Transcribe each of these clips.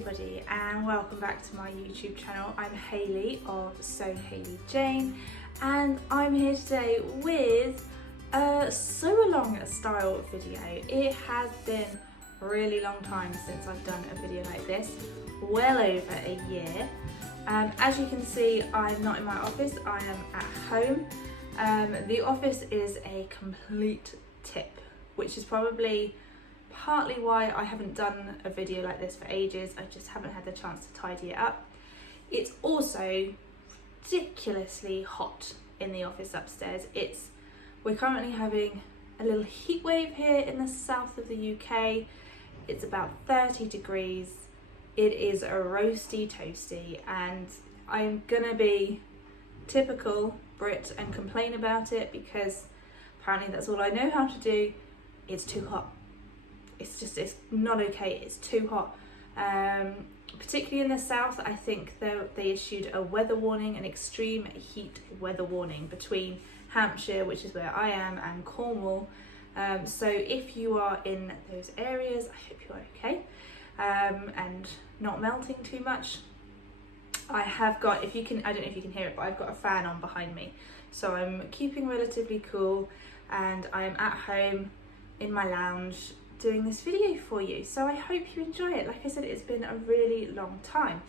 everybody and welcome back to my YouTube channel. I'm Hayley of SewHayleyJane and I'm here today with a sew along style video. It has been a really long time since I've done a video like this, well over a year. As you can see, I'm not in my office, I am at home. The office is a complete tip, which is probably partly why I haven't done a video like this for ages. I just haven't had the chance to tidy it up. It's also ridiculously hot in the office upstairs. We're currently having a little heat wave here in the south of the UK. It's about 30 degrees. It is a roasty toasty and I'm gonna be typical Brit and complain about it because apparently that's all I know how to do. It's too hot. It's not okay, it's too hot. Particularly in the south, I think they issued a weather warning, an extreme heat weather warning between Hampshire, which is where I am, and Cornwall. So if you are in those areas, I hope you're okay and not melting too much. I have got, I don't know if you can hear it, but I've got a fan on behind me. So I'm keeping relatively cool and I'm at home in my lounge doing this video for you, so I hope you enjoy it. Like I said, it's been a really long time.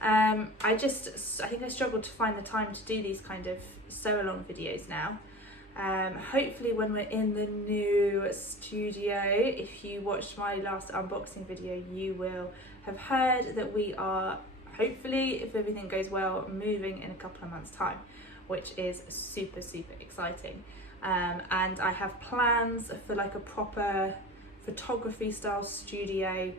I think I struggled to find the time to do these kind of sew along videos now. Hopefully when we're in the new studio, if you watched my last unboxing video, you will have heard that we are, hopefully, if everything goes well, moving in a couple of months time, which is super exciting. And I have plans for like a proper photography style studio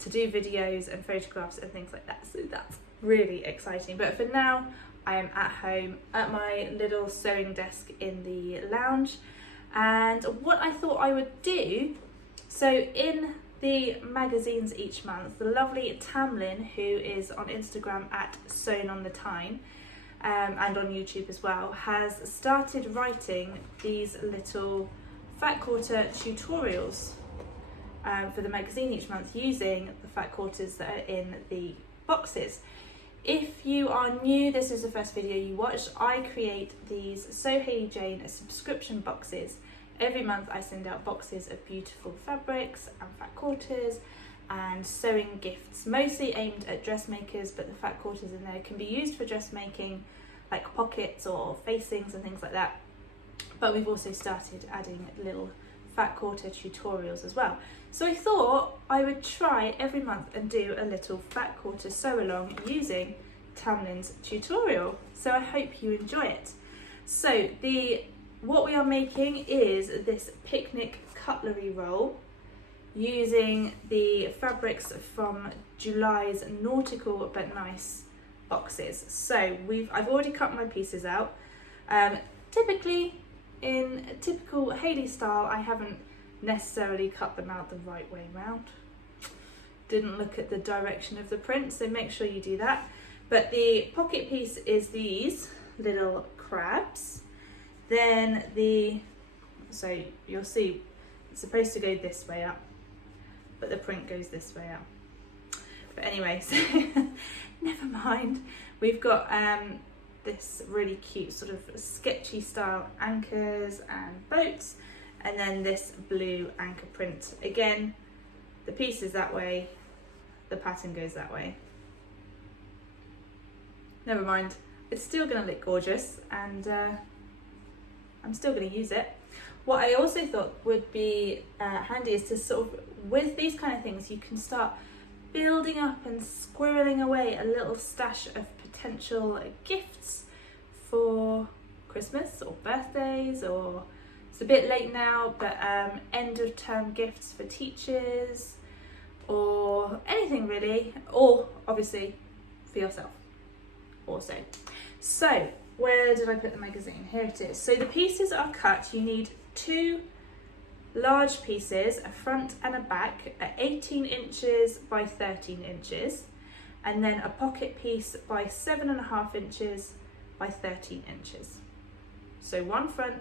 to do videos and photographs and things like that, so that's really exciting. But for now, I am at home at my little sewing desk in the lounge, and what I thought I would do, so in the magazines each month, the lovely Tamlyn, who is on Instagram at Sewn on the Tyne, and on YouTube as well, has started writing these little fat quarter tutorials for the magazine each month using the fat quarters that are in the boxes. If you are new, this is the first video you watched, I create these SewHayleyJane subscription boxes. Every month I send out boxes of beautiful fabrics and fat quarters and sewing gifts, mostly aimed at dressmakers, but the fat quarters in there can be used for dressmaking, like pockets or facings and things like that. But we've also started adding little fat quarter tutorials as well. So I thought I would try every month and do a little fat quarter sew along using Tamlyn's tutorial. So I hope you enjoy it. So what we are making is this picnic cutlery roll using the fabrics from July's Nautical but Nice boxes. So I've already cut my pieces out. Typically, in typical Hayley style, I haven't necessarily cut them out the right way round. Didn't look at the direction of the print, so make sure you do that. But the pocket piece is these little crabs. Then so you'll see it's supposed to go this way up, but the print goes this way up. But anyway, so never mind. We've got this really cute sort of sketchy style anchors and boats, and then this blue anchor print. Again, the piece is that way, the pattern goes that way. Never mind, it's still gonna look gorgeous and I'm still gonna use it. What I also thought would be handy is to sort of, with these kind of things, you can start building up and squirreling away a little stash of potential gifts for Christmas or birthdays, or it's a bit late now, but end of term gifts for teachers or anything really, or obviously for yourself also. So where did I put the magazine? Here it is. So the pieces are cut. You need two large pieces, a front and a back, at 18 inches by 13 inches, and then a pocket piece by 7.5 inches by 13 inches. So one front,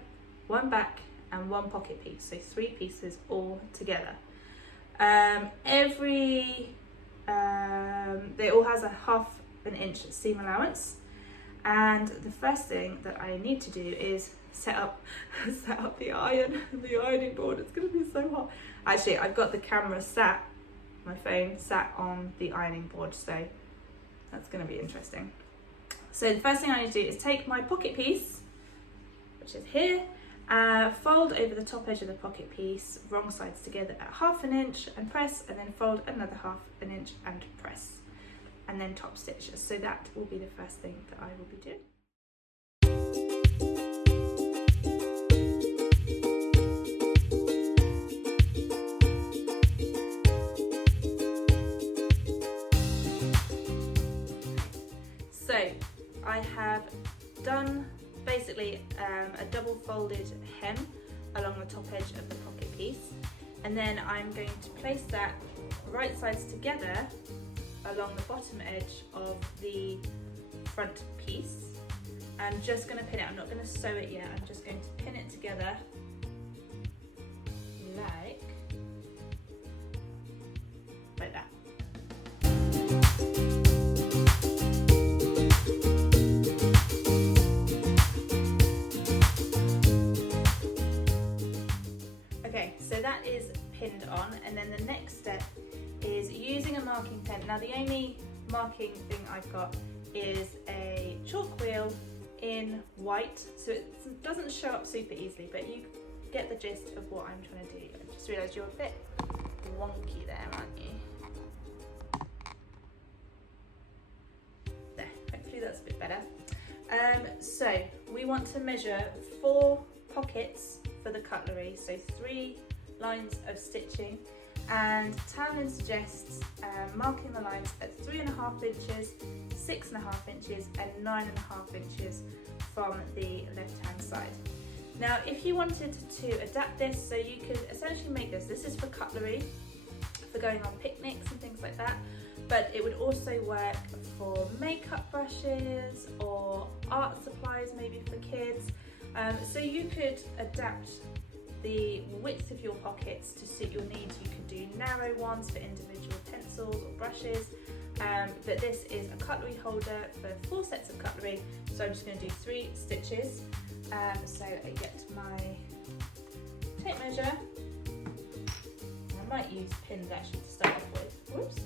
one back, and one pocket piece, so 3 pieces all together. Every It all has a 1/2 inch seam allowance, and the first thing that I need to do is set up the ironing board. It's gonna be so hot. Actually, I've got the camera my phone sat on the ironing board, so that's gonna be interesting. So the first thing I need to do is take my pocket piece, which is here, fold over the top edge of the pocket piece, wrong sides together at 1/2 inch and press, and then fold another 1/2 inch and press, and then top stitch. So that will be the first thing that I will be doing. So I have done basically a double folded hem along the top edge of the pocket piece, and then I'm going to place that right sides together along the bottom edge of the front piece. I'm just going to pin it. I'm not going to sew it yet. I'm just going to pin it together like that. Okay, so that is pinned on, and then the next step is using a marking pen. Now the only marking thing I've got is a chalk wheel in white, so it doesn't show up super easily, but you get the gist of what I'm trying to do. I just realised you're a bit wonky there, aren't you? There, hopefully that's a bit better. So we want to measure 4 pockets for the cutlery, so 3 lines of stitching, and Tamlyn suggests marking the lines at 3.5 inches, 6.5 inches and 9.5 inches from the left hand side. Now if you wanted to adapt this, so you could essentially make this is for cutlery, for going on picnics and things like that, but it would also work for makeup brushes or art supplies, maybe for kids. So you could adapt the width of your pockets to suit your needs. You could do narrow ones for individual pencils or brushes, but this is a cutlery holder for 4 sets of cutlery, so I'm just going to do 3 stitches. So I get my tape measure. I might use pins actually to start off with. Whoops.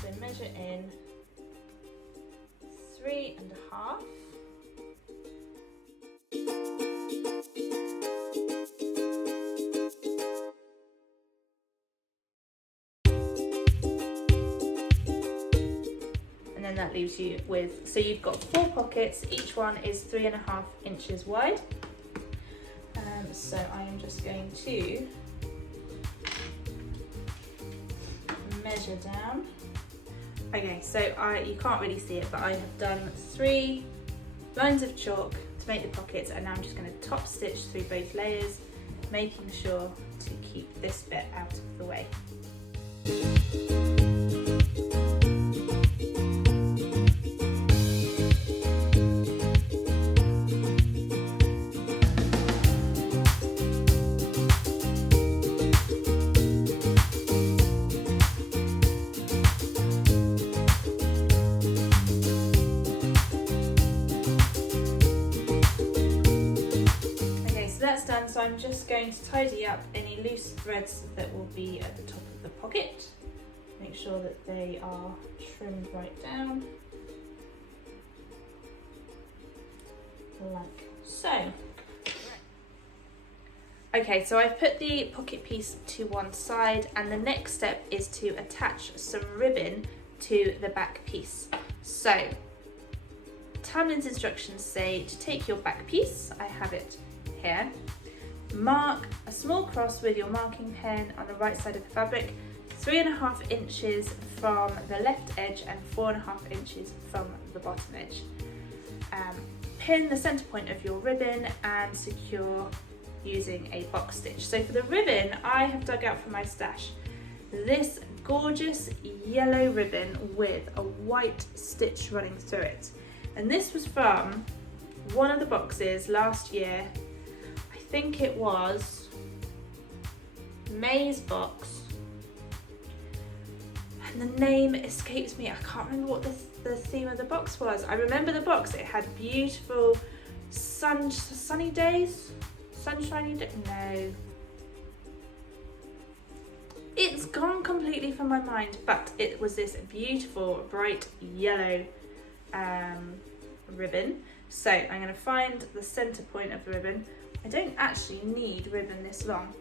So measure in 3.5. And then that leaves you with, so you've got 4 pockets, each one is 3.5 inches wide. So I am just going to measure down. Okay, so you can't really see it, but I have done 3 lines of chalk to make the pockets, and now I'm just going to top stitch through both layers, making sure to keep this bit out of the way. Done, so I'm just going to tidy up any loose threads that will be at the top of the pocket. Make sure that they are trimmed right down, like so. Okay, so I've put the pocket piece to one side, and the next step is to attach some ribbon to the back piece. So Tamlyn's instructions say to take your back piece, I have it here, mark a small cross with your marking pen on the right side of the fabric, 3.5 inches from the left edge and 4.5 inches from the bottom edge. Pin the center point of your ribbon and secure using a box stitch. So for the ribbon, I have dug out from my stash this gorgeous yellow ribbon with a white stitch running through it. And this was from one of the boxes last year. I think it was May's box, and the name escapes me. I can't remember what the theme of the box was. I remember the box, it had beautiful sunny days, sunshiny days, no. It's gone completely from my mind, but it was this beautiful bright yellow ribbon. So I'm going to find the center point of the ribbon. I don't actually need ribbon this long.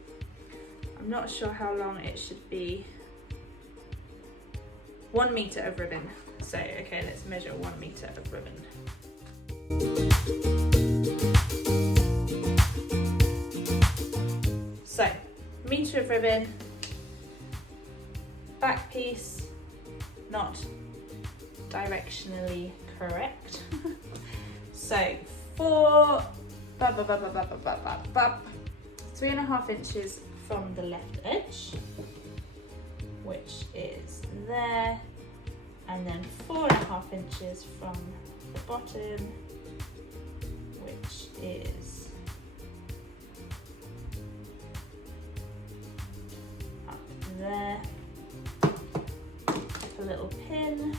I'm not sure how long it should be. 1 meter of ribbon. So, okay, let's measure 1 meter of ribbon. So, meter of ribbon, back piece, not directionally correct. So, 3.5 inches from the left edge, which is there, and then 4.5 inches from the bottom, which is up there. A little pin.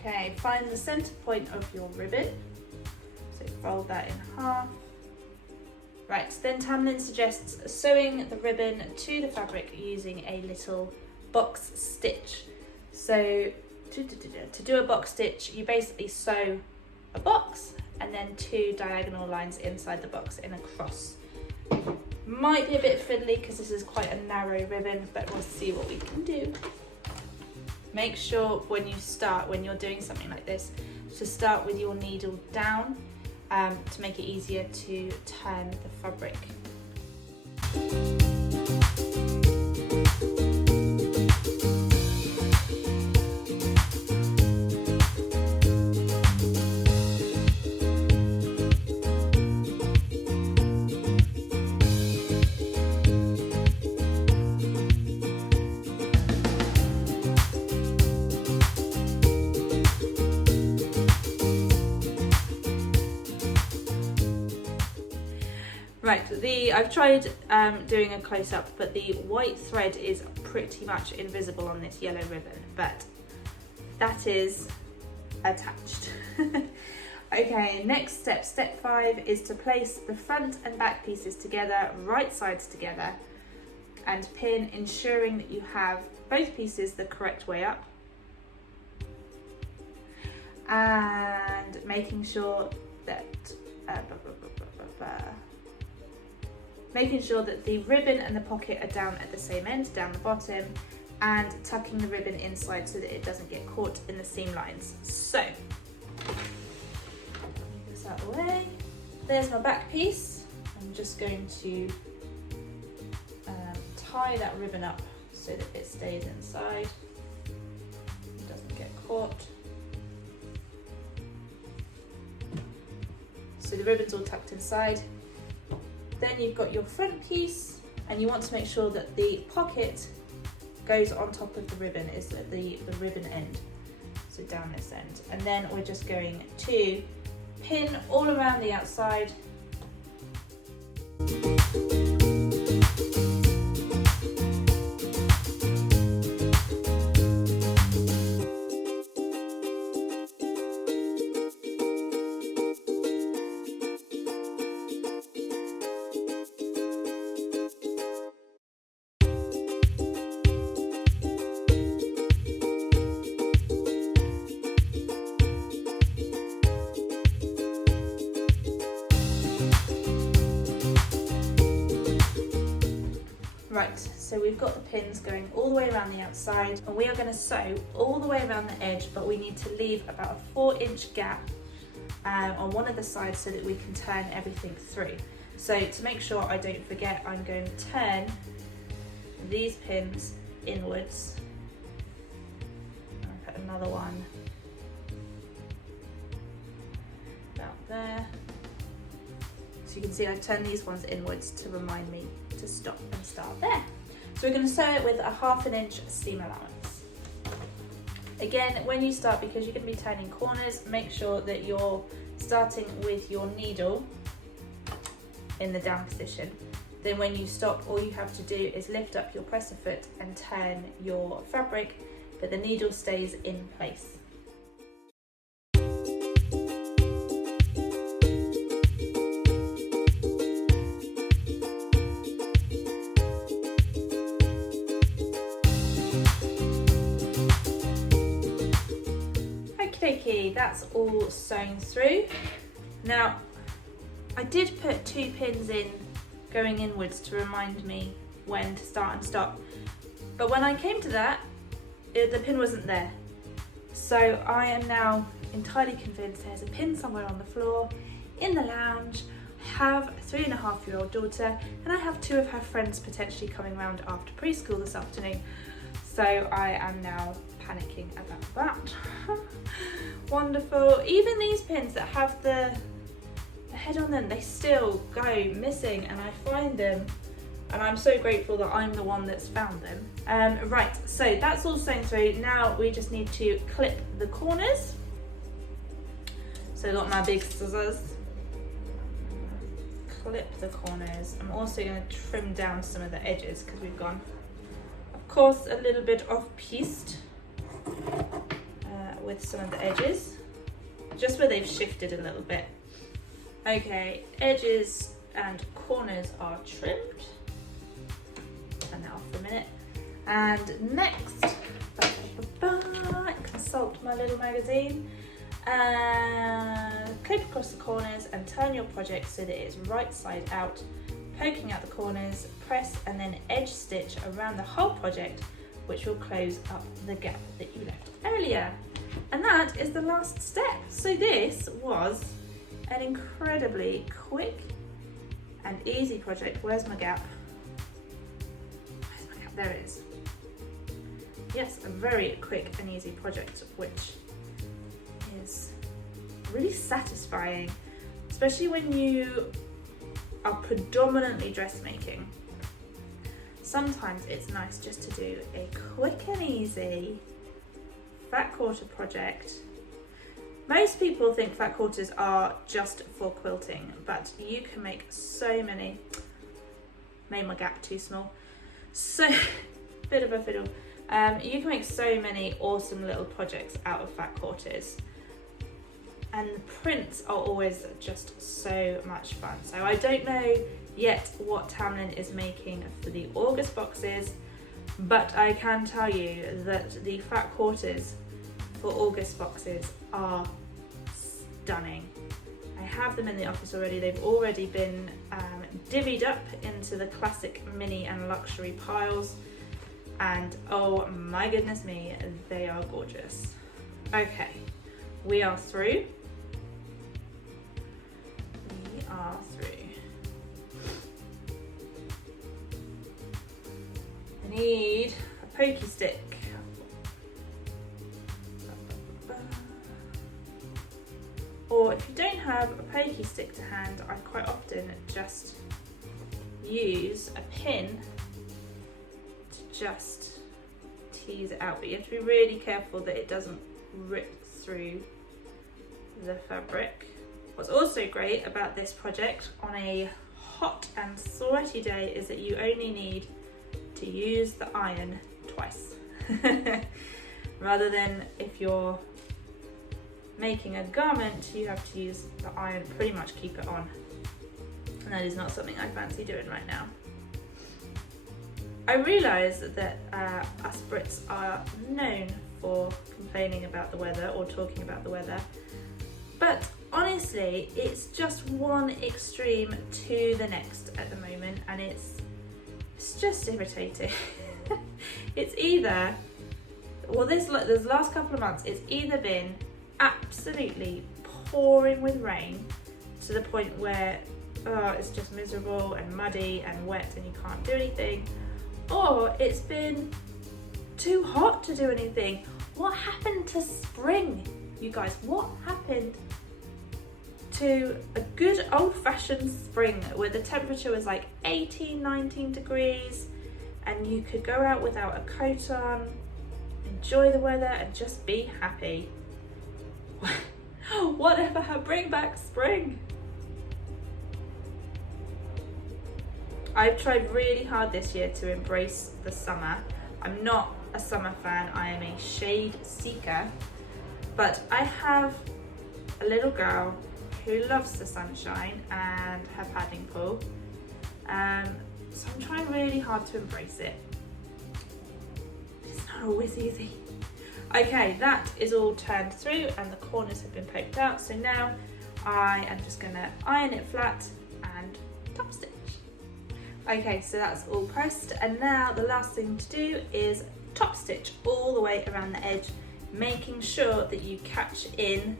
Okay, find the center point of your ribbon. So fold that in half. Right, then Tamlyn suggests sewing the ribbon to the fabric using a little box stitch. So to do a box stitch, you basically sew a box and then 2 diagonal lines inside the box in a cross. Might be a bit fiddly because this is quite a narrow ribbon, but we'll see what we can do. Make sure when you're doing something like this, to start with your needle down to make it easier to turn the fabric. Right, I've tried doing a close-up, but the white thread is pretty much invisible on this yellow ribbon, but that is attached. Okay, next step, step 5, is to place the front and back pieces together, right sides together, and pin, ensuring that you have both pieces the correct way up, and making sure that the ribbon and the pocket are down at the same end, down the bottom, and tucking the ribbon inside so that it doesn't get caught in the seam lines. So, move this out of the way. There's my back piece. I'm just going to tie that ribbon up so that it stays inside, it doesn't get caught. So the ribbon's all tucked inside. Then you've got your front piece, and you want to make sure that the pocket goes on top of the ribbon, is at the ribbon end, so down this end. And then we're just going to pin all around the outside. Right, so we've got the pins going all the way around the outside, and we are going to sew all the way around the edge, but we need to leave about a 4-inch gap on one of the sides so that we can turn everything through. So to make sure I don't forget, I'm going to turn these pins inwards. I'll put another one about there. So you can see I've turned these ones inwards to remind me to stop and start there. So we're going to sew it with a 1/2 inch seam allowance. Again, when you start, because you're going to be turning corners, make sure that you're starting with your needle in the down position. Then when you stop, all you have to do is lift up your presser foot and turn your fabric but the needle stays in place. Okay, that's all sewn through. Now, I did put 2 pins in going inwards to remind me when to start and stop, but when I came to that, the pin wasn't there. So I am now entirely convinced there's a pin somewhere on the floor in the lounge. I have a 3.5-year-old daughter, and I have 2 of her friends potentially coming round after preschool this afternoon. So I am now panicking about that. Wonderful. Even these pins that have the head on them, they still go missing, and I find them, and I'm so grateful that I'm the one that's found them. Right, so that's all sewn through. Now we just need to clip the corners. So I've got my big scissors. Clip the corners. I'm also going to trim down some of the edges because we've gone, of course, a little bit off-piste with some of the edges, just where they've shifted a little bit. Okay, edges and corners are trimmed. Turn that off for a minute. And next, consult my little magazine. Clip across the corners and turn your project so that it's right side out, poking out the corners. Press and then edge stitch around the whole project, which will close up the gap that you left earlier. And that is the last step. So this was an incredibly quick and easy project. Where's my gap? Where's my gap? There it is. Yes, a very quick and easy project, which is really satisfying, especially when you are predominantly dressmaking. Sometimes it's nice just to do a quick and easy fat quarter project. Most people think fat quarters are just for quilting, but you can make so many, made my gap too small, so bit of a fiddle. You can make so many awesome little projects out of fat quarters, and the prints are always just so much fun. So I don't know yet what Tamlyn is making for the August boxes, but I can tell you that the fat quarters for August boxes are stunning. I have them in the office already. They've already been divvied up into the classic mini and luxury piles, and oh my goodness me, they are gorgeous. Okay, we are through. We are through. I need a pokey stick. Or if you don't have a pokey stick to hand, I quite often just use a pin to just tease it out, but you have to be really careful that it doesn't rip through the fabric. What's also great about this project on a hot and sweaty day is that you only need to use the iron twice rather than if you're making a garment you have to use the iron, pretty much keep it on, and that is not something I fancy doing right now. I realise that us Brits are known for complaining about the weather or talking about the weather, but honestly it's just one extreme to the next at the moment, and it's just irritating. It's either, well, this last couple of months it's either been absolutely pouring with rain to the point where it's just miserable and muddy and wet and you can't do anything, or it's been too hot to do anything. What happened to spring, you guys? What happened to a good old-fashioned spring where the temperature was like 18, 19 degrees and you could go out without a coat on, enjoy the weather and just be happy? Whatever, bring back spring. I've tried really hard this year to embrace the summer. I'm not a summer fan, I am a shade seeker, but I have a little girl who loves the sunshine and her padding pool, so I'm trying really hard to embrace it. It's not always easy. Okay, that is all turned through and the corners have been poked out, so now I am just going to iron it flat and top stitch. Okay, so that's all pressed, and now the last thing to do is top stitch all the way around the edge, making sure that you catch in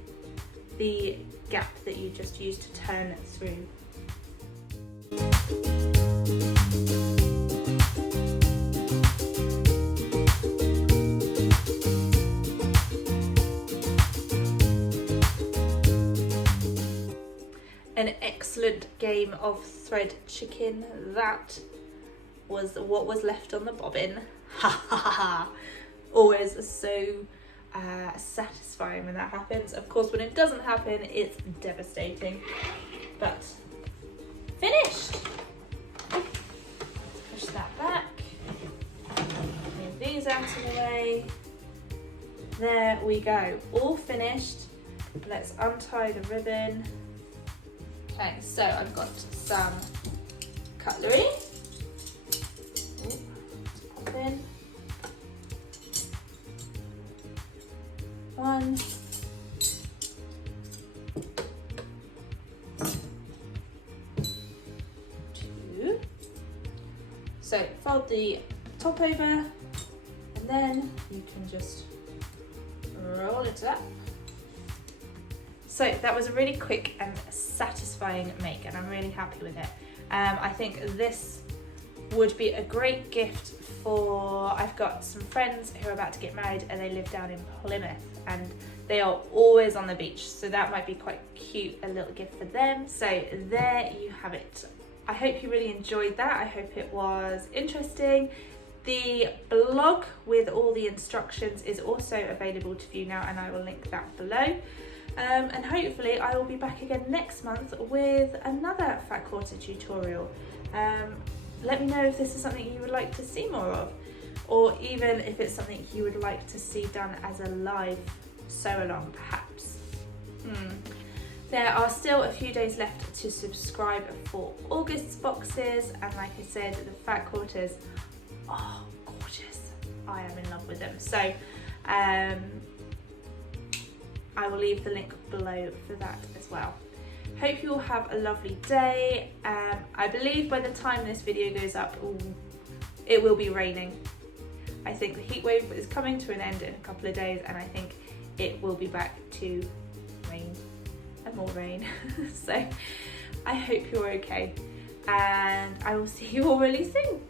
the gap that you just used to turn through. An excellent game of thread chicken. That was what was left on the bobbin. Ha ha ha! Always so satisfying when that happens. Of course, when it doesn't happen, it's devastating. But finished. Push that back. Move these out of the way. There we go. All finished. Let's untie the ribbon. Okay, so I've got some cutlery. Ooh, let's pop in. 1, 2. So fold the top over, and then you can just roll it up. So that was a really quick and satisfying make, and I'm really happy with it. I think this would be a great gift for, I've got some friends who are about to get married and they live down in Plymouth and they are always on the beach, so that might be quite cute, a little gift for them. So there you have it. I hope you really enjoyed that. I hope it was interesting. The blog with all the instructions is also available to view now, and I will link that below. And hopefully I will be back again next month with another fat quarter tutorial. Let me know if this is something you would like to see more of, or even if it's something you would like to see done as a live sew along perhaps. There are still a few days left to subscribe for August's boxes, and like I said, the fat quarters are gorgeous. I am in love with them. So I will leave the link below for that as well. Hope you all have a lovely day. I believe by the time this video goes up, it will be raining. I think the heat wave is coming to an end in a couple of days, and I think it will be back to rain and more rain. So I hope you're okay, and I will see you all really soon.